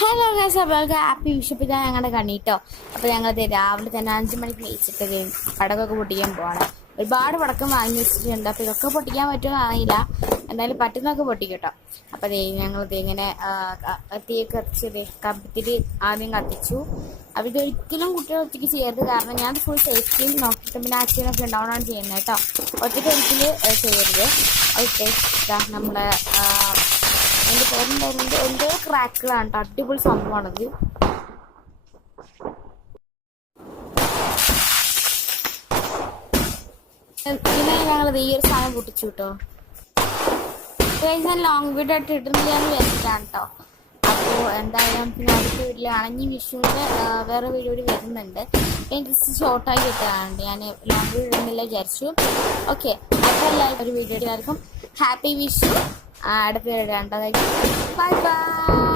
Hello guys, അപ്പോൾ happy വിഷപ്പിതാ ഞങ്ങളുടെ കണിട്ടോ. അപ്പോൾ ഞങ്ങളത് രാവിലെ തന്നെ 5 മണിക്ക് വെച്ചിട്ട് പടക്കൊക്കെ പൊട്ടിക്കാൻ പോവാണ്. ഒരുപാട് പടക്കം വാങ്ങി വെച്ചിട്ടുണ്ട്. അപ്പോൾ ഇതൊക്കെ പൊട്ടിക്കാൻ പറ്റുമെന്ന് അറിയില്ല, എന്തായാലും പറ്റുന്നൊക്കെ പൊട്ടിക്കട്ടോ. അപ്പോൾ ഞങ്ങളിത് ഇങ്ങനെ തീയൊക്കെ കത്തിച്ചത് കത്തിരി ആദ്യം കത്തിച്ചു. അപ്പോൾ ഇതൊരിക്കലും കുട്ടികൾ ഒറ്റയ്ക്ക് ചെയ്യരുത്, കാരണം ഞാൻ ഫുൾ സേഫ്റ്റിയിൽ നോക്കിയിട്ട് പിന്നെ അച്ഛനൊക്കെ ഉണ്ടാവണമാണ് ചെയ്യുന്നത് കേട്ടോ. ഒറ്റയ്ക്ക് ഒരിക്കലും ചെയ്യരുത്. ഓക്കെ, നമ്മുടെ എൻ്റെ പേരുണ്ടായിരുന്നത് എന്തോ ക്രാക്കുകളാണ് കേട്ടോ. അടിപൊളി സംഭവമാണത്. പിന്നെ ഞങ്ങളത് ഈ ഒരു സാധനം പൊട്ടിച്ചു കേട്ടോ. ഞാൻ ലോങ് വീഡിയോ ആയിട്ട് ഇടുന്നില്ല എന്ന് വിചാരിച്ചിട്ടാണ് കേട്ടോ. അപ്പോൾ എന്തായാലും പിന്നെ അടുത്ത വീട്ടിലാണ് ഇനി വിഷുവിൻ്റെ വേറെ വീഡിയോ വരുന്നുണ്ട്. ഞാൻ ജസ്റ്റ് ഷോർട്ടായി കിട്ടാറുണ്ട്, ഞാൻ ലോങ് വീഡിയോ ഇടുന്നില്ല വിചാരിച്ചു. ഓക്കെ, അപ്പോൾ എല്ലാവരും ഒരു വീഡിയോ ആയിരിക്കും. ഹാപ്പി വിഷു. അടുത്ത വീഡിയോ കണ്ടതായിരിക്കും. Bye bye.